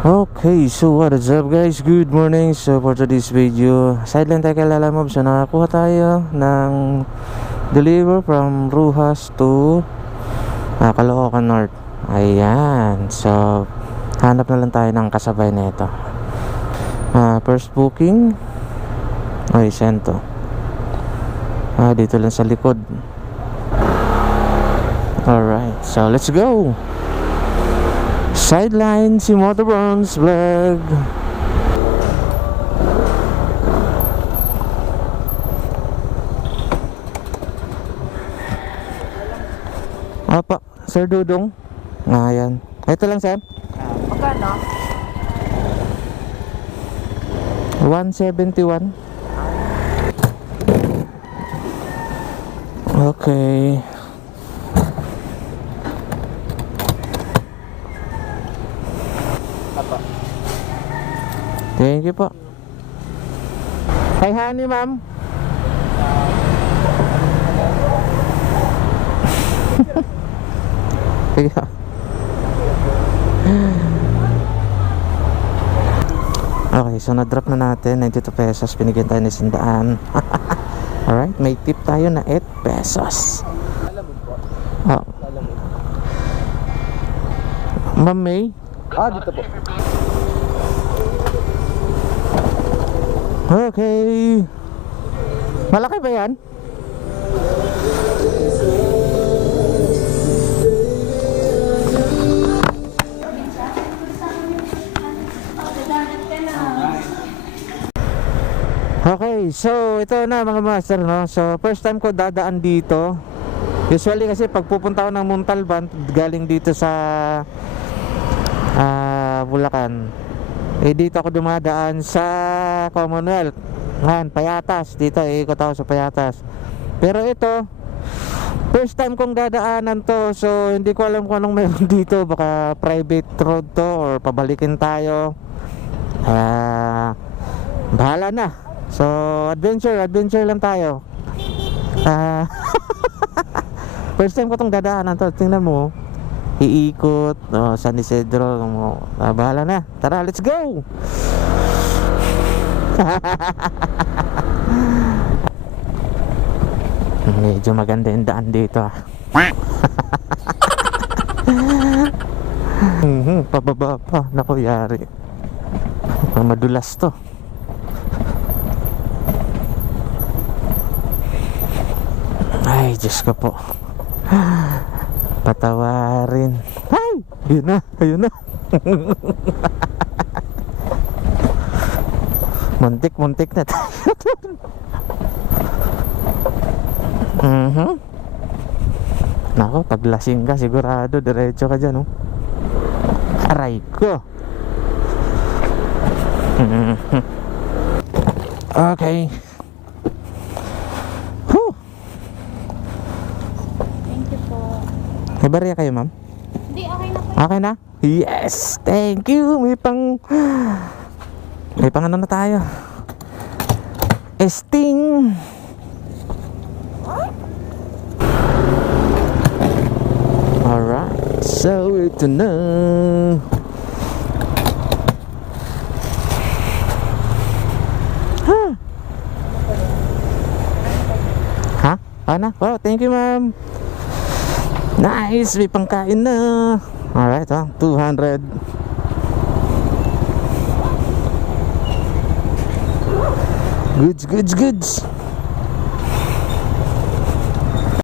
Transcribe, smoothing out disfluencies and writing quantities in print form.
Okay, so what is up guys? Good morning. So for today's video, sideline tayo kay Lala Mob. So nakakuha tayo ng deliver from Ruhas to Caloocan North. Ayan. So hanap na lang tayo ng kasabay na ito. First booking. Ay, sento. Dito lang sa likod. Alright, so let's go. Sideline si Motorbronze Vlog. Apa, Sir Dudong. Ayan. Ito lang, Sir. Magkano? 171. Okay. Thank you po. Hi honey, ma'am. Okay, so na-drop na natin 92 pesos, binigyan tayo ng 100. Alright, may tip tayo na 8 pesos. Oh. Ma'am May? Dito po. Okay. Malaki ba yan? Okay, so ito na mga master, no? So first time ko dadaan dito. Usually kasi pag pupunta ako ng Montalban, galing dito sa Bulacan, dito ako dumadaan sa Commonwealth. Ngayon, Payatas. Dito, ikot ako sa Payatas. Pero ito, first time kong dadaanan to. So, hindi ko alam kung anong meron dito. Baka private road to or pabalikin tayo. Bahala na. So, adventure lang tayo. First time ko tong dadaanan to. Tingnan mo, iikot, San Isidro. Bahala na. Tara, let's go. Medyo maganda yung daan dito. Pababa pa. Naku, yari. Madulas to. Ay, Diyos ko po. Patawarin. Ay! Ayun na. Muntik na tayo. Nako, pag lasing ka sigurado diretso ka dyan, oh. Aray ko. Okay. Thank you po. May barya kayo, ma'am? Hindi, okay na po. Okay na? Yes! Thank you! May pang ano na tayo. Sting! Alright, so ito na. Ha? Ana? Oh, thank you, ma'am. Nice, may pangkain na. Alright, 200. Goods.